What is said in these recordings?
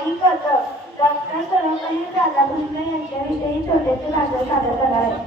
Sai Kadam doctor Sarvepalli Radhakrishna यांच्याविषयी छोटेसे भाषण सादर करणार आहे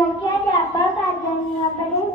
ਲੱਗਿਆ ਜਾਬਾ ਕਰ ਲੈਣੀ ਆਪਣੀ